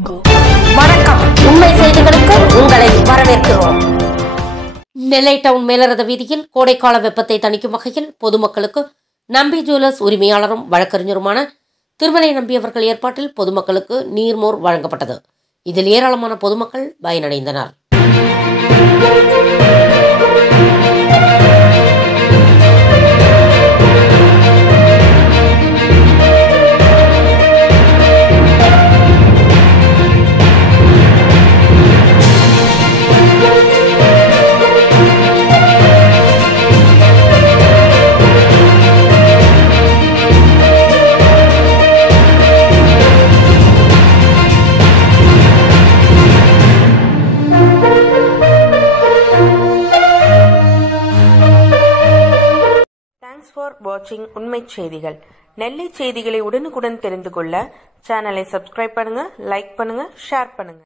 வணக்கம், உண்மை செய்திகளுக்கு உங்களை வரவேற்கிறோம். நெல்லை டவுன் மேலரத வீதியில் கோடைக்கால வெப்பத்தை தணிக்கும் வகையில் பொதுமக்களுக்கு நம்பி ஜுவல்லர்ஸ் உரிமையாளரும் வழக்கறிஞருமான திருமலை நம்பி அவர்கள் ஏற்பாட்டில் பொதுமக்களுக்கு நீர்மோர் வழங்கப்பட்டது. இதில் ஏராளமான பொதுமக்கள் பயனடைந்தனர். Thanks for watching உண்மை செய்திகள். நெல்லை செய்திகளை உடனுக்குடன் தெரிந்து கொள்ள சேனலை சப்ஸ்கிரைப் பண்ணுங்க, லைக் பண்ணுங்க, ஷேர் பண்ணுங்க.